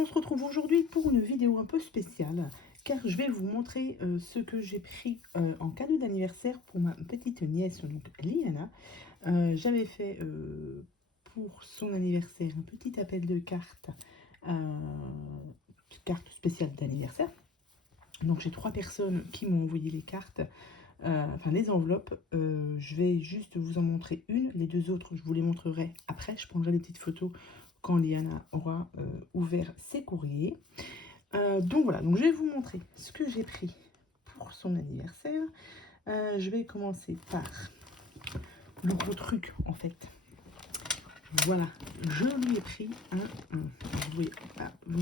on se retrouve aujourd'hui pour une vidéo un peu spéciale, car je vais vous montrer ce que j'ai pris en cadeau d'anniversaire pour ma petite nièce, donc Liana. J'avais fait pour son anniversaire un petit appel de cartes spéciales d'anniversaire. Donc j'ai 3 personnes qui m'ont envoyé les cartes, enfin les enveloppes. Je vais juste vous en montrer une, les 2 autres je vous les montrerai après. Je prendrai des petites photos quand Liana aura ouvert ses courriers. Donc voilà, donc je vais vous montrer ce que j'ai pris pour son anniversaire. Je vais commencer par le gros truc en fait. Voilà, je lui ai pris vous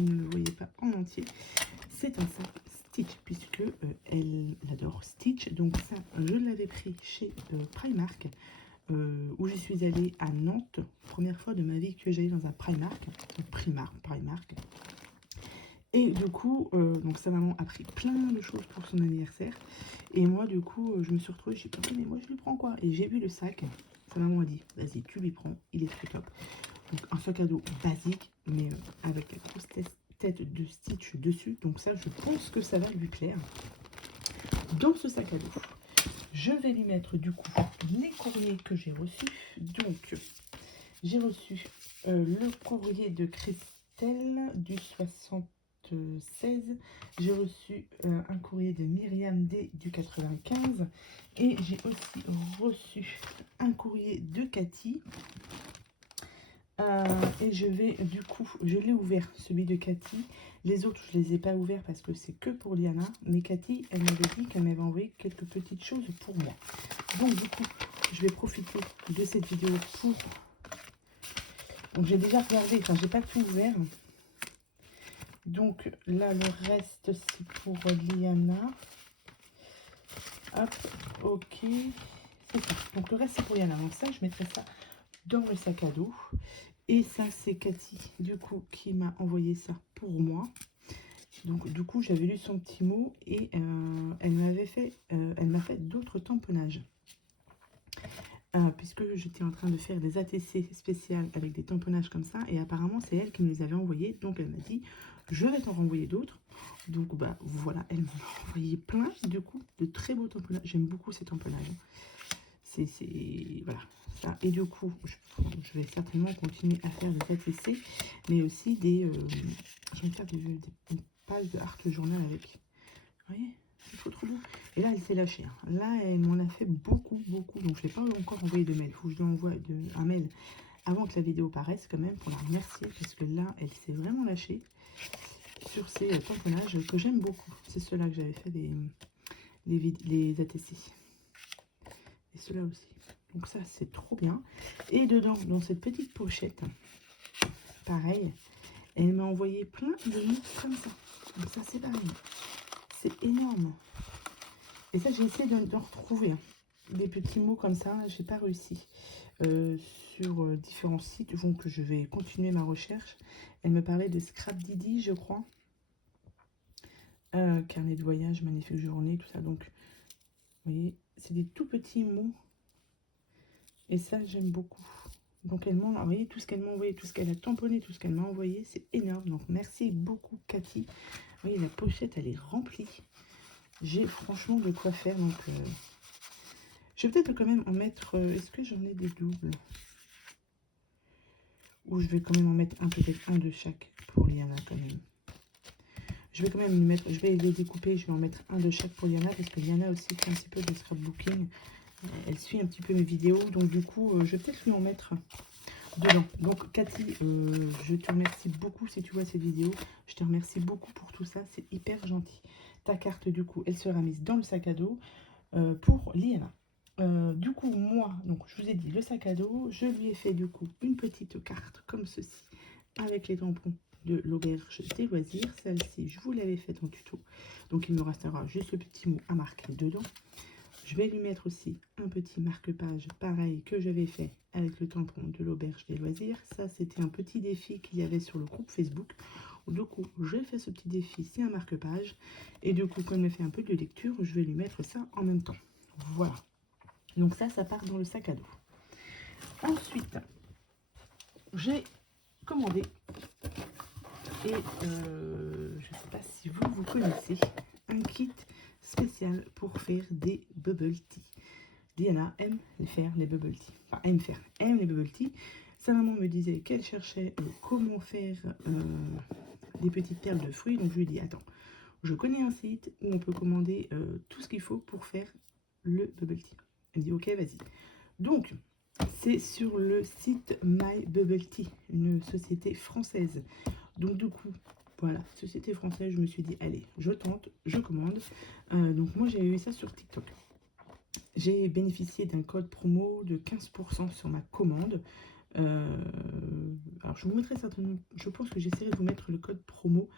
ne le voyez pas en entier, c'est un sac Stitch, puisque elle adore Stitch. Donc ça, je l'avais pris chez Primark, où je suis allée à Nantes, première fois de ma vie que j'allais dans un Primark. Et du coup, donc sa maman a pris plein de choses pour son anniversaire. Et moi, du coup, je me suis retrouvée, je sais pas, mais moi je lui prends quoi? Et j'ai vu le sac. Sa maman a dit, vas-y, tu lui prends, il est trop top. Donc un sac à dos basique, mais avec la grosse tête de Stitch dessus. Donc ça, je pense que ça va lui plaire. Dans ce sac à dos, je vais lui mettre du coup les courriers que j'ai reçus. Donc, j'ai reçu le courrier de Christelle du 76. J'ai reçu un courrier de Myriam D du 95. Et j'ai aussi reçu un courrier de Cathy. Et je vais, du coup, je l'ai ouvert, celui de Cathy. Les autres, je ne les ai pas ouverts parce que c'est que pour Liana. Mais Cathy, elle m'avait dit qu'elle m'avait envoyé quelques petites choses pour moi. Donc, du coup, je vais profiter de cette vidéo pour... Donc, j'ai déjà regardé, enfin, j'ai pas tout ouvert. Donc, là, le reste, c'est pour Liana. Hop, ok. C'est ça. Donc, le reste, c'est pour Liana. Donc, ça, je mettrai ça dans le sac à dos. Et ça, c'est Cathy, du coup, qui m'a envoyé ça pour moi. Donc, du coup, j'avais lu son petit mot et elle m'a fait d'autres tamponnages. Puisque j'étais en train de faire des ATC spéciales avec des tamponnages comme ça. Et apparemment, c'est elle qui me les avait envoyés. Donc, elle m'a dit, je vais t'en renvoyer d'autres. Donc, bah, voilà, elle m'a envoyé plein, du coup, de très beaux tamponnages. J'aime beaucoup ces tamponnages. Voilà. Ça. Et du coup, je vais certainement continuer à faire des ATC, mais aussi je vais faire une page de art journal avec. Vous voyez, c'est trop beau. Et là, elle s'est lâchée. Hein. Là, elle m'en a fait beaucoup. Donc, je ne l'ai pas encore envoyé de mail. Il faut que je lui envoie un mail avant que la vidéo paraisse quand même pour la remercier, parce que là, elle s'est vraiment lâchée sur ces tamponnages que j'aime beaucoup. C'est ceux-là que j'avais fait les ATC. Et ceux-là aussi. Donc ça, c'est trop bien. Et dedans, dans cette petite pochette, pareil, elle m'a envoyé plein de mots comme ça. Donc ça, c'est pareil. C'est énorme. Et ça, j'ai essayé d'en retrouver. Hein. Des petits mots comme ça, j'ai pas réussi. Sur différents sites, donc je vais continuer ma recherche. Elle me parlait de Scrap Didi, je crois. Carnet de voyage, magnifique journée, tout ça. Donc, vous voyez, c'est des tout petits mots. Et ça, j'aime beaucoup. Donc, elle m'a envoyé tout ce qu'elle m'a envoyé, tout ce qu'elle a tamponné, tout ce qu'elle m'a envoyé. C'est énorme. Donc, merci beaucoup, Cathy. Vous voyez, la pochette, elle est remplie. J'ai franchement de quoi faire. Donc, je vais peut-être quand même en mettre... Est-ce que j'en ai des doubles? Ou je vais quand même en mettre peut-être un de chaque pour Liana quand même. Je vais quand même mettre... Je vais les découper. Je vais en mettre un de chaque pour Liana parce que Liana aussi fait un petit peu de scrapbooking. Elle suit un petit peu mes vidéos, donc du coup, je vais peut-être lui en mettre dedans. Donc, Cathy, je te remercie beaucoup si tu vois cette vidéo. Je te remercie beaucoup pour tout ça, c'est hyper gentil. Ta carte, du coup, elle sera mise dans le sac à dos pour Liana. Du coup, moi, donc je vous ai dit le sac à dos, je lui ai fait du coup une petite carte comme ceci, avec les tampons de l'auberge des loisirs. Celle-ci, je vous l'avais faite en tuto, donc il me restera juste le petit mot à marquer dedans. Je vais lui mettre aussi un petit marque-page, pareil, que j'avais fait avec le tampon de l'auberge des loisirs. Ça, c'était un petit défi qu'il y avait sur le groupe Facebook. Du coup, j'ai fait ce petit défi, c'est un marque-page. Et du coup, comme elle fait un peu de lecture, je vais lui mettre ça en même temps. Voilà. Donc ça part dans le sac à dos. Ensuite, j'ai commandé Et je ne sais pas si vous connaissez un kit spécial pour faire des bubble tea. Diana aime faire les bubble tea. Enfin, aime les bubble tea. Sa maman me disait qu'elle cherchait comment faire des petites perles de fruits. Donc je lui ai dit, attends, je connais un site où on peut commander tout ce qu'il faut pour faire le bubble tea. Elle me dit, ok, vas-y. Donc, c'est sur le site My Bubble Tea, une société française. Donc du coup, voilà, société française, je me suis dit, allez, je tente, je commande. Donc moi, j'ai eu ça sur TikTok. J'ai bénéficié d'un code promo de 15% sur ma commande. Alors, je vous mettrai certainement, je pense que j'essaierai de vous mettre le code promo.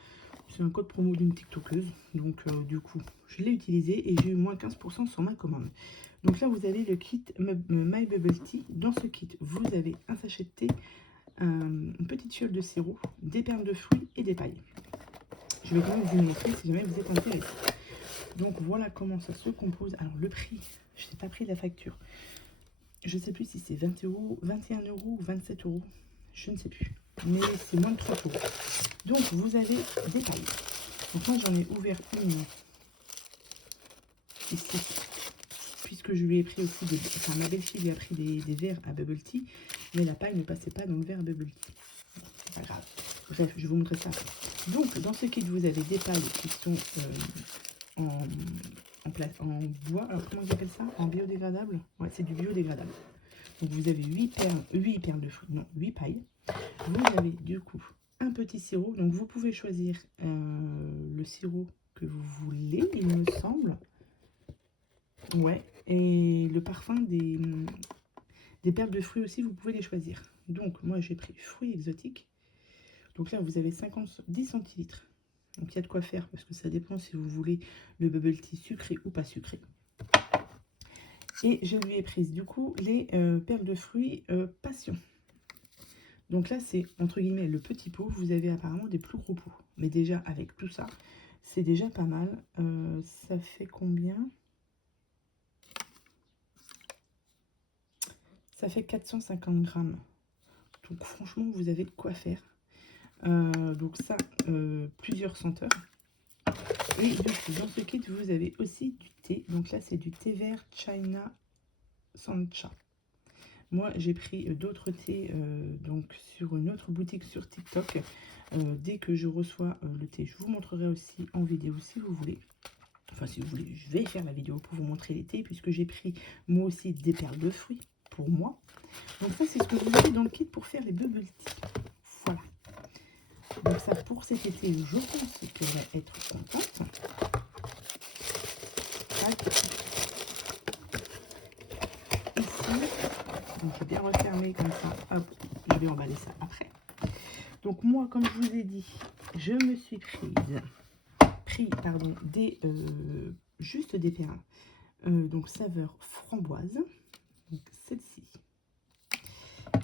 C'est un code promo d'une TikTokeuse. Donc, du coup, je l'ai utilisé et j'ai eu moins 15% sur ma commande. Donc là, vous avez le kit My Bubble Tea. Dans ce kit, vous avez un sachet de thé, une petite fiole de sirop, des perles de fruits et des pailles. Je vais quand même vous montrer si jamais vous êtes intéressé. Donc voilà comment ça se compose. Alors le prix, je n'ai pas pris la facture. Je ne sais plus si c'est 20 €, 21 € ou 27 €. Je ne sais plus. Mais c'est moins de 30 €. Donc vous avez des pailles. Donc moi j'en ai ouvert une ici. Puisque je lui ai pris aussi enfin ma belle-fille lui a pris des verres à bubble tea. Mais la paille ne passait pas dans le verre à bubble tea. C'est pas grave. Bref, je vais vous montrer ça après. Donc dans ce kit vous avez des pailles qui sont en bois, alors comment ils appellent ça? En biodégradable? Ouais, c'est du biodégradable. Donc vous avez 8 perles de fruits, non, 8 pailles. Vous avez du coup un petit sirop, donc vous pouvez choisir le sirop que vous voulez, il me semble. Ouais, et le parfum des perles de fruits aussi, vous pouvez les choisir. Donc moi j'ai pris fruits exotiques. Donc là vous avez 10 centilitres. Donc il y a de quoi faire parce que ça dépend si vous voulez le bubble tea sucré ou pas sucré. Et je lui ai prise du coup les perles de fruits passion. Donc là c'est entre guillemets le petit pot. Vous avez apparemment des plus gros pots. Mais déjà avec tout ça, c'est déjà pas mal. Ça fait combien? Ça fait 450 grammes. Donc franchement vous avez de quoi faire. Donc ça, plusieurs senteurs. Et donc, dans ce kit, vous avez aussi du thé. Donc là, c'est du thé vert China Sancha. Moi, j'ai pris d'autres thés donc sur une autre boutique sur TikTok. Dès que je reçois le thé, je vous montrerai aussi en vidéo si vous voulez. Enfin, si vous voulez, je vais faire la vidéo pour vous montrer les thés puisque j'ai pris moi aussi des perles de fruits pour moi. Donc ça, c'est ce que vous avez dans le kit pour faire les bubble tea. Voilà. Donc ça, pour cet été, je pense que je vais être contente. Ici, donc je vais bien refermer comme ça. Hop, je vais emballer ça après. Donc moi, comme je vous ai dit, je me suis pris juste des perles. Donc saveur framboise. Donc celle-ci.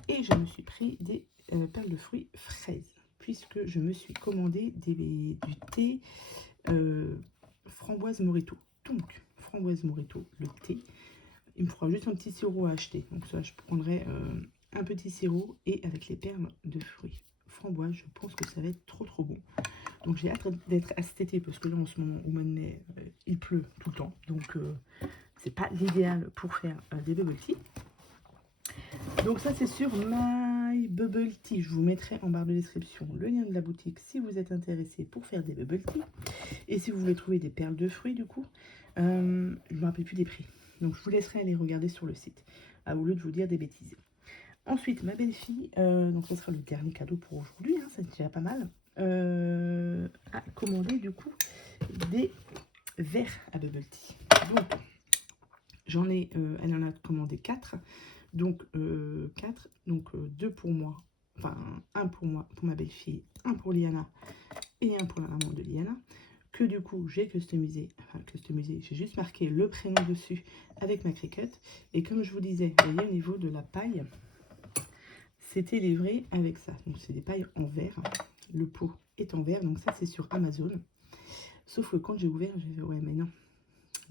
Et je me suis pris des perles de fruits fraises. Puisque je me suis commandé du thé framboise morito. Donc, framboise morito, le thé. Il me faudra juste un petit sirop à acheter. Donc ça, je prendrai un petit sirop et avec les perles de fruits framboise, je pense que ça va être trop bon. Donc j'ai hâte d'être à cet été parce que là en ce moment, au mois de mai, il pleut tout le temps. Donc c'est pas l'idéal pour faire des bubble tea. Donc ça c'est sur My Bubble Tea. Je vous mettrai en barre de description le lien de la boutique si vous êtes intéressé pour faire des bubble tea. Et si vous voulez trouver des perles de fruits du coup, je ne me rappelle plus des prix. Donc je vous laisserai aller regarder sur le site, au lieu de vous dire des bêtises. Ensuite, ma belle-fille, donc ce sera le dernier cadeau pour aujourd'hui, hein, c'est déjà pas mal, a commandé du coup des verres à bubble tea. Donc j'en ai, elle en a commandé 4. Donc 4, donc 2 pour moi, enfin 1 pour moi, pour ma belle-fille, 1 pour Liana et 1 pour la maman de Liana. Que du coup j'ai customisé, j'ai juste marqué le prénom dessus avec ma Cricut. Et comme je vous disais, vous voyez au niveau de la paille, c'était livré avec ça. Donc c'est des pailles en verre, le pot est en verre, donc ça c'est sur Amazon. Sauf que quand j'ai ouvert, j'ai fait ouais mais non,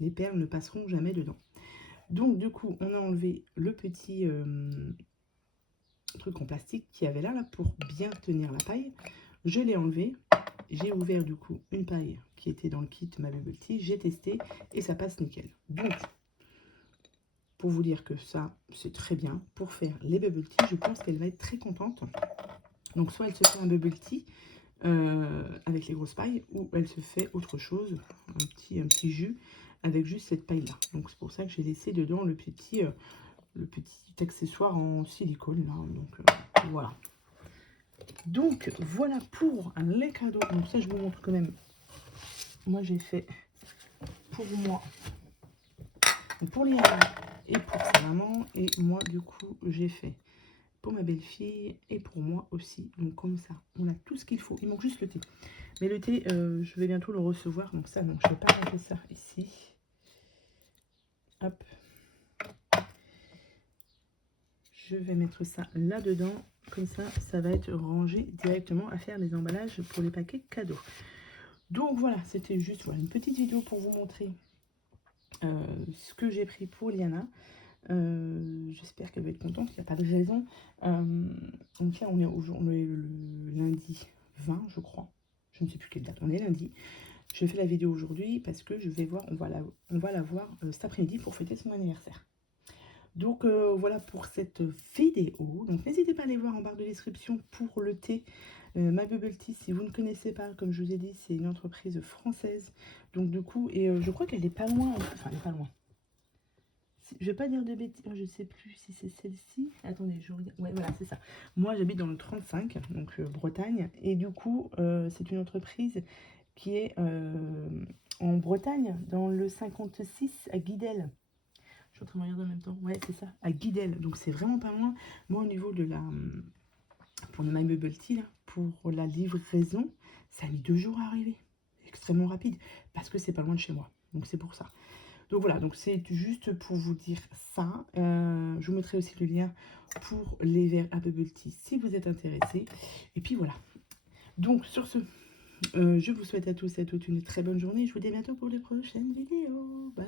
les perles ne passeront jamais dedans. Donc du coup on a enlevé le petit truc en plastique qui avait là pour bien tenir la paille. Je l'ai enlevé. j'ai ouvert du coup une paille qui était dans le kit ma bubble tea, j'ai testé et ça passe nickel. Donc, pour vous dire que ça, c'est très bien pour faire les bubble tea. Je pense qu'elle va être très contente. Donc, soit elle se fait un bubble tea avec les grosses pailles, ou elle se fait autre chose, un petit jus avec juste cette paille là. Donc, c'est pour ça que j'ai laissé dedans le petit accessoire en silicone là. Donc, voilà. Donc, voilà pour les cadeaux. Donc, ça, je vous montre quand même. Moi, j'ai fait pour moi, pour Liana et pour sa maman. Et moi, du coup, j'ai fait pour ma belle-fille et pour moi aussi. Donc, comme ça, on a tout ce qu'il faut. Il manque juste le thé. Mais le thé, je vais bientôt le recevoir. Donc, ça, non, je ne vais pas mettre ça ici. Hop. Je vais mettre ça là-dedans. Comme ça, ça va être rangé directement à faire les emballages pour les paquets cadeaux. Donc voilà, c'était juste voilà, une petite vidéo pour vous montrer ce que j'ai pris pour Liana. J'espère qu'elle va être contente, il n'y a pas de raison. Donc là, on est le lundi 20, je crois. Je ne sais plus quelle date, on est lundi. Je fais la vidéo aujourd'hui parce que je vais voir, on va la voir cet après-midi pour fêter son anniversaire. Donc voilà pour cette vidéo. Donc n'hésitez pas à aller voir en barre de description pour le thé. My Bubble Tea, si vous ne connaissez pas, comme je vous ai dit, c'est une entreprise française. Donc du coup, et je crois qu'elle est pas loin, enfin elle est pas loin. Je vais pas dire de bêtises, je sais plus si c'est celle-ci. Attendez, je regarde. Ouais, voilà, c'est ça. Moi, j'habite dans le 35, donc Bretagne. Et du coup, c'est une entreprise qui est en Bretagne, dans le 56, à Guidel. Je suis en train de regarder en même temps. Ouais, c'est ça, à Guidel. Donc, c'est vraiment pas loin. Moi, au niveau de la... Pour le My Bubble Tea, là, pour la livraison, ça a mis 2 jours à arriver. Extrêmement rapide. Parce que c'est pas loin de chez moi. Donc, c'est pour ça. Donc voilà, donc c'est juste pour vous dire ça. Je vous mettrai aussi le lien pour les verres à bubble tea si vous êtes intéressés. Et puis voilà. Donc sur ce, je vous souhaite à tous et à toutes une très bonne journée. Je vous dis à bientôt pour les prochaines vidéos. Bye.